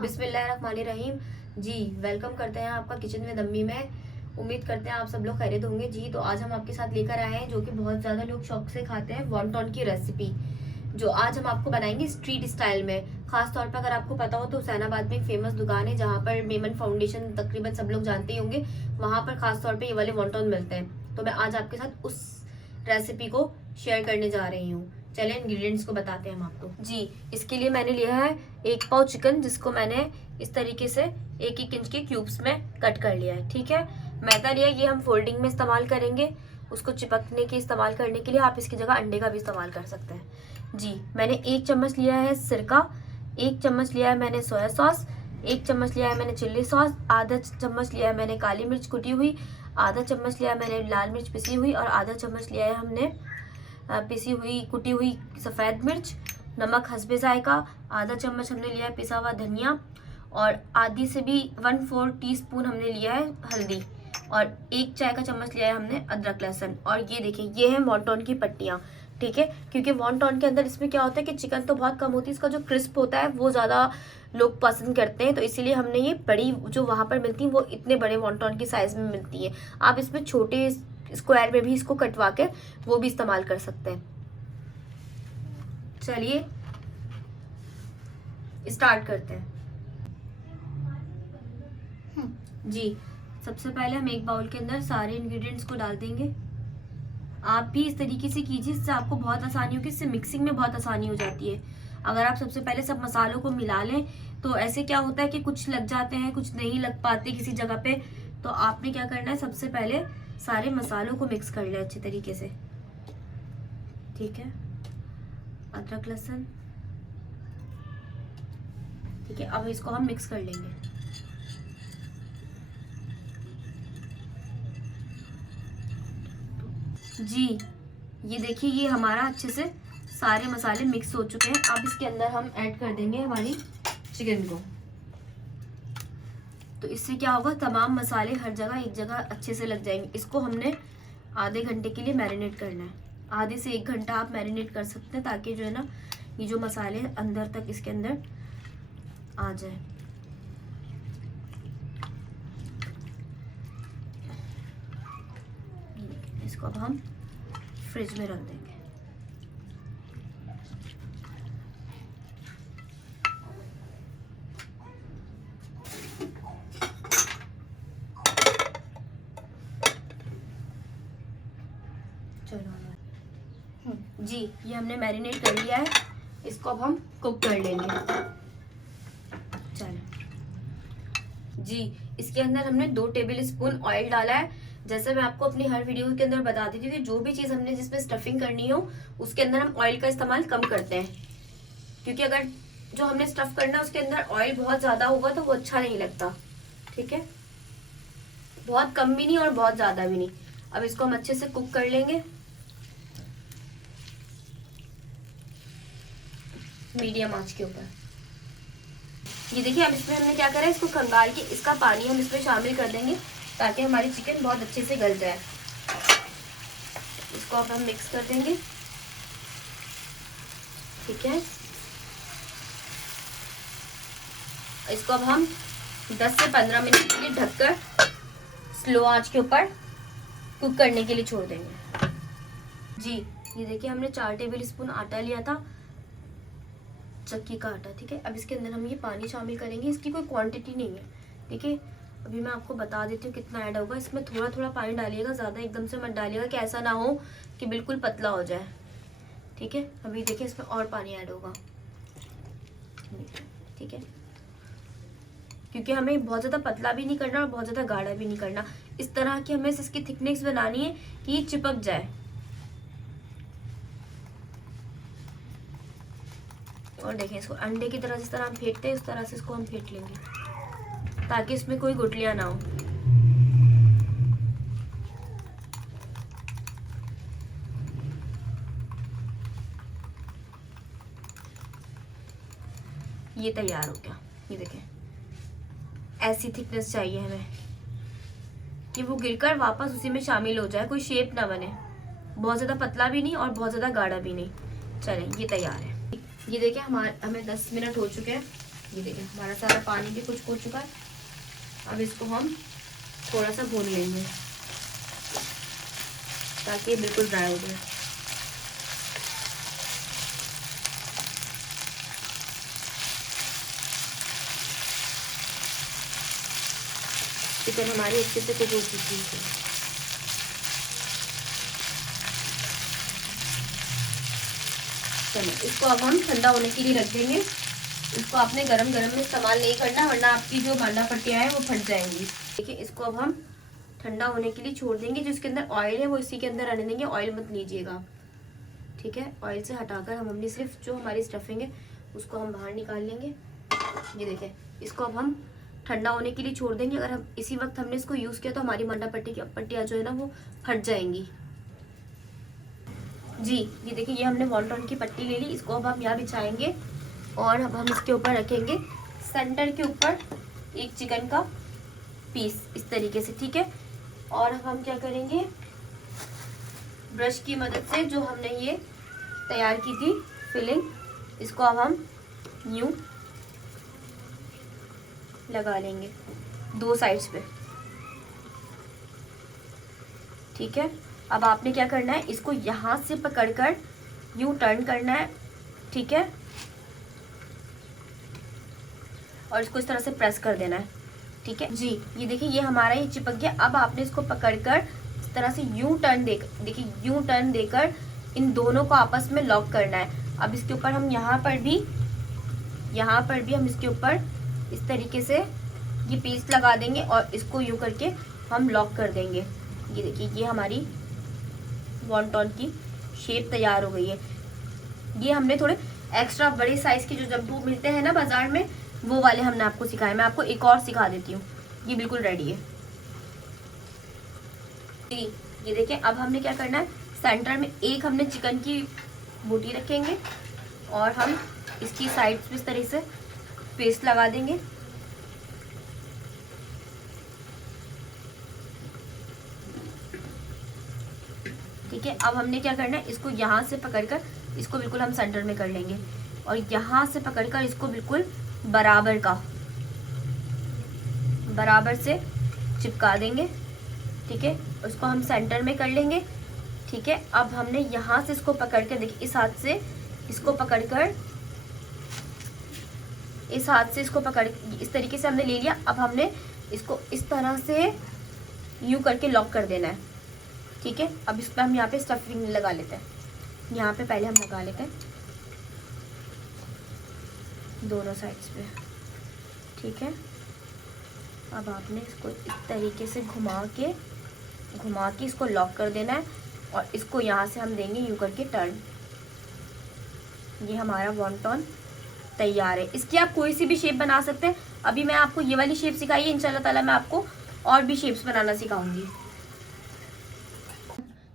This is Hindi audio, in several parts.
बिस्मिल्लाहिर्रहमानिर्रहीम। जी वेलकम करते हैं आपका किचन विद अम्मी में। उम्मीद करते हैं आप सब लोग खैरियत होंगे। जी तो आज हम आपके साथ लेकर आए हैं जो कि बहुत ज़्यादा लोग शौक से खाते हैं, वॉन्टॉन की रेसिपी, जो आज हम आपको बनाएंगे स्ट्रीट स्टाइल में। खास तौर पर अगर आपको पता हो तो हुसैनाबाद में एक फेमस दुकान है जहाँ पर मेमन फाउंडेशन तकरीबन सब लोग जानते ही होंगे, वहाँ पर खास तौर पर ये वाले वॉन्टॉन मिलते हैं। तो मैं आज आपके साथ उस रेसिपी को शेयर करने जा रही हूँ। चलिए इंग्रेडिएंट्स को बताते हैं हम आपको। जी इसके लिए मैंने लिया है 1 पाव चिकन, जिसको मैंने इस तरीके से 1-1 इंच के क्यूब्स में कट कर लिया है। ठीक है, मैदा लिया, ये हम फोल्डिंग में इस्तेमाल करेंगे, उसको चिपकने के इस्तेमाल करने के लिए। आप इसकी जगह अंडे का भी इस्तेमाल कर सकते हैं। जी मैंने 1 चम्मच लिया है सिरका, 1 चम्मच लिया है मैंने सोया सॉस, 1 चम्मच लिया है मैंने चिल्ली सॉस, आधा चम्मच लिया है मैंने काली मिर्च कुटी हुई, आधा चम्मच लिया है मैंने लाल मिर्च पिसी हुई, और आधा चम्मच लिया है हमने पिसी हुई कुटी हुई सफ़ेद मिर्च। नमक हस्बे जायका, आधा चम्मच हमने लिया है पिसा हुआ धनिया, और आधी से भी 1/4 टीस्पून हमने लिया है हल्दी, और 1 चाय का चम्मच लिया है हमने अदरक लहसुन। और ये देखिए, ये है वॉन्टॉन की पट्टियाँ। ठीक है, क्योंकि वॉन्टॉन के अंदर इसमें क्या होता है कि चिकन तो बहुत कम होती है, इसका जो क्रिस्प होता है वो ज़्यादा लोग पसंद करते हैं, तो इसीलिए हमने ये बड़ी जो वहाँ पर मिलती है वो इतने बड़े वॉन्टॉन की साइज़ में मिलती है। आप इसमें छोटे स्क्वायर में भी इसको कटवा के वो भी इस्तेमाल कर सकते हैं। चलिए स्टार्ट करते हैं। जी सबसे पहले हम एक बाउल के अंदर सारे इंग्रेडिएंट्स को डाल देंगे। आप भी इस तरीके से कीजिए, इससे आपको बहुत आसानी होगी, इससे मिक्सिंग में बहुत आसानी हो जाती है। अगर आप सबसे पहले सब मसालों को मिला लें तो ऐसे क्या होता है कि कुछ लग जाते हैं, कुछ नहीं लग पाते किसी जगह पे। तो आपने क्या करना है, सबसे पहले सारे मसालों को मिक्स कर लें अच्छे तरीके से। ठीक है, अदरक लहसुन, ठीक है, अब इसको हम मिक्स कर लेंगे। जी ये देखिए, ये हमारा अच्छे से सारे मसाले मिक्स हो चुके हैं। अब इसके अंदर हम ऐड कर देंगे हमारी चिकन को। तो इससे क्या होगा, तमाम मसाले हर जगह एक जगह अच्छे से लग जाएंगे। इसको हमने आधे घंटे के लिए मैरिनेट करना है। आधे से 1 घंटा आप मैरिनेट कर सकते हैं, ताकि जो है ना ये जो मसाले अंदर तक इसके अंदर आ जाए। इसको अब हम फ्रिज में रख देंगे। चलो जी ये हमने मैरिनेट कर लिया है, इसको अब हम कुक कर लेंगे। चलो जी इसके अंदर हमने 2 टेबल स्पून ऑयल डाला है। जैसे मैं आपको अपनी हर वीडियो के अंदर बता देती हूँ कि जो भी चीज़ हमने जिसमें स्टफिंग करनी हो उसके अंदर हम ऑयल का इस्तेमाल कम करते हैं, क्योंकि अगर जो हमने स्टफ करना है उसके अंदर ऑयल बहुत ज़्यादा होगा तो वो अच्छा नहीं लगता। ठीक है, बहुत कम भी नहीं और बहुत ज़्यादा भी नहीं। अब इसको हम अच्छे से कुक कर लेंगे मीडियम आंच के ऊपर। ये देखिए, अब इसमें हमने क्या करा है, इसको खंगाल के इसका पानी हम इसमें शामिल कर देंगे ताकि हमारी चिकन बहुत अच्छे से गल जाए। इसको अब हम मिक्स कर देंगे। ठीक है, इसको अब हम 10 से 15 मिनट के लिए ढककर स्लो आंच के ऊपर कुक करने के लिए छोड़ देंगे। जी ये देखिए, हमने 4 टेबल स्पून आटा लिया था, चक्की का आटा। ठीक है, अब इसके अंदर हम ये पानी शामिल करेंगे। इसकी कोई क्वांटिटी नहीं है। ठीक है, अभी मैं आपको बता देती हूँ कितना ऐड होगा। इसमें थोड़ा थोड़ा पानी डालिएगा, ज़्यादा एकदम से मत डालिएगा कि ऐसा ना हो कि बिल्कुल पतला हो जाए। ठीक है, अभी देखिए इसमें और पानी ऐड होगा। ठीक है, क्योंकि हमें बहुत ज़्यादा पतला भी नहीं करना और बहुत ज़्यादा गाढ़ा भी नहीं करना। इस तरह की हमें इसकी थिकनेस बनानी है कि ये चिपक जाए। और देखें, इसको अंडे की तरह जिस तरह हम फेंटते हैं उस तरह से इसको हम फेंट लेंगे ताकि इसमें कोई गुठलियां ना हो। ये तैयार हो गया। ये देखें, ऐसी थिकनेस चाहिए हमें कि वो गिरकर वापस उसी में शामिल हो जाए, कोई शेप ना बने, बहुत ज़्यादा पतला भी नहीं और बहुत ज़्यादा गाढ़ा भी नहीं। चलें, ये तैयार है। ये देखिए हमें 10 मिनट हो चुके हैं। ये देखिए हमारा सारा पानी भी कुछ हो चुका है। अब इसको हम थोड़ा सा भून लेंगे ताकि ये बिल्कुल ड्राई हो जाए। चिकन हमारी अच्छे से कुक हो चुकी है। चलो इसको अब हम ठंडा होने के लिए रख देंगे। इसको आपने गरम गरम में इस्तेमाल नहीं करना, वरना आपकी जो मांडा पट्टियाँ हैं वो फट जाएंगी। देखिए इसको अब हम ठंडा होने के लिए छोड़ देंगे। जो इसके अंदर ऑयल है वो इसी के अंदर रहने देंगे, ऑयल मत लीजिएगा, ठीक है। ऑयल से हटाकर हम अपनी सिर्फ जो हमारी स्टफिंग है उसको हम बाहर निकाल लेंगे। ये देखिए इसको अब हम ठंडा होने के लिए छोड़ देंगे। अगर हम इसी वक्त हमने इसको यूज़ किया तो हमारी मांडा पट्टी की पट्टियाँ जो है ना वो फट जाएंगी। जी ये देखिए ये हमने वॉन्टन की पट्टी ले ली। इसको अब हम यहाँ बिछाएंगे और अब हम इसके ऊपर रखेंगे सेंटर के ऊपर एक चिकन का पीस इस तरीके से, ठीक है। और अब हम क्या करेंगे, ब्रश की मदद से जो हमने ये तैयार की थी फिलिंग, इसको अब हम यूं लगा लेंगे 2 साइड्स पे, ठीक है। अब आपने क्या करना है, इसको यहाँ से पकड़कर यूं टर्न करना है, ठीक है, और इसको इस तरह से प्रेस कर देना है, ठीक है जी। ये देखिए ये हमारा ये चिपक गया। अब आपने इसको पकड़कर इस तरह से यूं टर्न देखिए यूं टर्न देकर इन दोनों को आपस में लॉक करना है। अब इसके ऊपर हम यहाँ पर भी हम इसके ऊपर इस तरीके से ये पीस लगा देंगे और इसको यूं करके हम लॉक कर देंगे। ये देखिए ये हमारी वॉन्टन की शेप तैयार हो गई है। ये हमने थोड़े एक्स्ट्रा बड़े साइज के जो जंपू मिलते हैं ना बाजार में, वो वाले हमने आपको सिखाए। मैं आपको एक और सिखा देती हूँ। ये बिल्कुल रेडी है। ये देखिए अब हमने क्या करना है, सेंटर में एक हमने चिकन की बोटी रखेंगे और हम इसकी साइड्स पे इस तरह से पेस्ट लगा देंगे। ठीक है, अब हमने क्या करना है, इसको यहाँ से पकड़कर इसको बिल्कुल हम सेंटर में कर लेंगे और यहाँ से पकड़कर इसको बिल्कुल बराबर से चिपका देंगे, ठीक है। उसको हम सेंटर में कर लेंगे, ठीक है। अब हमने यहाँ से इसको पकड़कर, देखिए इस हाथ से इसको पकड़कर, इस हाथ से इसको पकड़, इस तरीके से हमने ले लिया। अब हमने इसको इस तरह से यूं करके लॉक कर देना है, ठीक है। अब इस पर हम यहाँ पे स्टफिंग लगा लेते हैं। यहाँ पे पहले हम लगा लेते हैं दोनों साइड्स पे, ठीक है। अब आपने इसको इस तरीके से घुमा के इसको लॉक कर देना है और इसको यहाँ से हम देंगे यूं करके टर्न। ये हमारा वॉन्टन तैयार है। इसकी आप कोई सी भी शेप बना सकते हैं। अभी मैं आपको ये वाली शेप सिखाई है, इंशाल्लाह ताला मैं आपको और भी शेप्स बनाना सिखाऊंगी।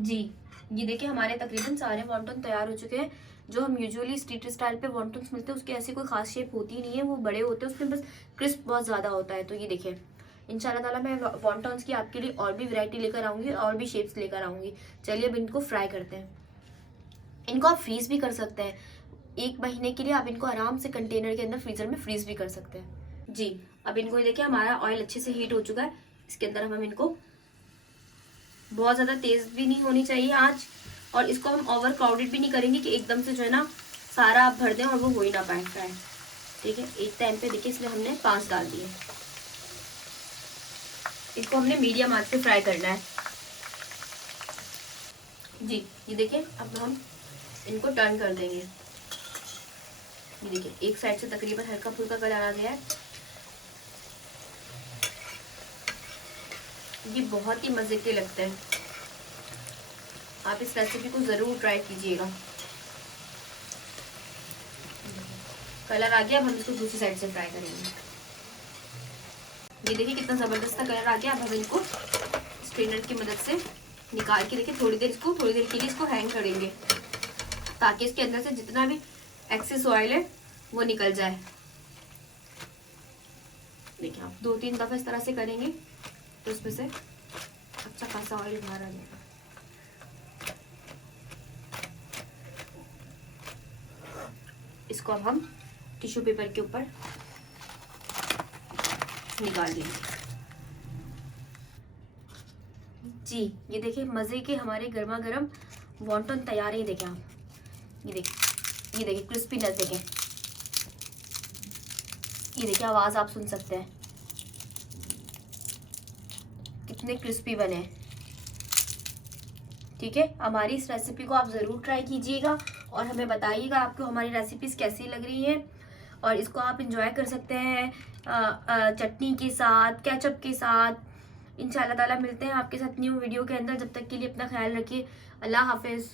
जी ये देखिए हमारे तकरीबन सारे वॉन्टन तैयार हो चुके हैं। जो हम यूजुअली स्ट्रीट स्टाइल पे वॉन्टन्स मिलते हैं उसकी ऐसी कोई खास शेप होती नहीं है, वो बड़े होते हैं, उसमें बस क्रिस्प बहुत ज़्यादा होता है। तो ये देखिए इंशाल्लाह ताला मैं वॉन्टन्स की आपके लिए और भी वैरायटी लेकर आऊँगी और भी शेप्स लेकर आऊँगी। चलिए अब इनको फ्राई करते हैं। इनको आप फ्रीज़ भी कर सकते हैं, 1 महीने के लिए आप इनको आराम से कंटेनर के अंदर फ्रीज़र में फ्रीज़ भी कर सकते हैं। जी अब इनको देखिए हमारा ऑयल अच्छे से हीट हो चुका है। इसके अंदर हम इनको, बहुत ज़्यादा तेज़ भी नहीं होनी चाहिए आँच, और इसको हम ओवर क्राउडेड भी नहीं करेंगे कि एकदम से जो है ना सारा आप भर दें और वो हो ही ना पाए फ्राई, ठीक है। एक टाइम पे देखिए इसमें हमने 5 डाल दिए। इसको हमने मीडियम आंच पे फ्राई करना है। जी ये देखिए अब हम इनको टर्न कर देंगे। ये देखिए एक साइड से तकरीबन हल्का फुल्का कलर आ गया है। ये बहुत ही मज़े के लगते हैं, आप इस रेसिपी को ज़रूर ट्राई कीजिएगा। कलर आ गया, अब हम इसको दूसरी साइड से फ्राई करेंगे। ये देखिए कितना ज़बरदस्त कलर आ गया। अब हम इनको स्ट्रेनर की मदद से निकाल के देखिए थोड़ी देर के लिए इसको हैंग करेंगे ताकि इसके अंदर से जितना भी एक्सेस ऑयल है वो निकल जाए। देखिए आप 2-3 दफ़ा इस तरह से करेंगे तो उसमें से अच्छा खासा ऑयल बाहर आ जाएगा। इसको अब हम टिश्यू पेपर के ऊपर निकाल देंगे। जी ये देखिए मज़े के हमारे गर्मा गर्म वॉन्टन तैयार है। ये देखें आप, ये देखिए क्रिस्पीनेस देखें, ये देखिए आवाज़ आप सुन सकते हैं कितने क्रिस्पी बने हैं। ठीक है, हमारी इस रेसिपी को आप ज़रूर ट्राई कीजिएगा और हमें बताइएगा आपको हमारी रेसिपीज़ कैसी लग रही हैं। और इसको आप इंजॉय कर सकते हैं चटनी के साथ, केचप के साथ। इंशाल्लाह ताला मिलते हैं आपके साथ न्यू वीडियो के अंदर। जब तक के लिए अपना ख्याल रखिए। अल्लाह हाफिज़।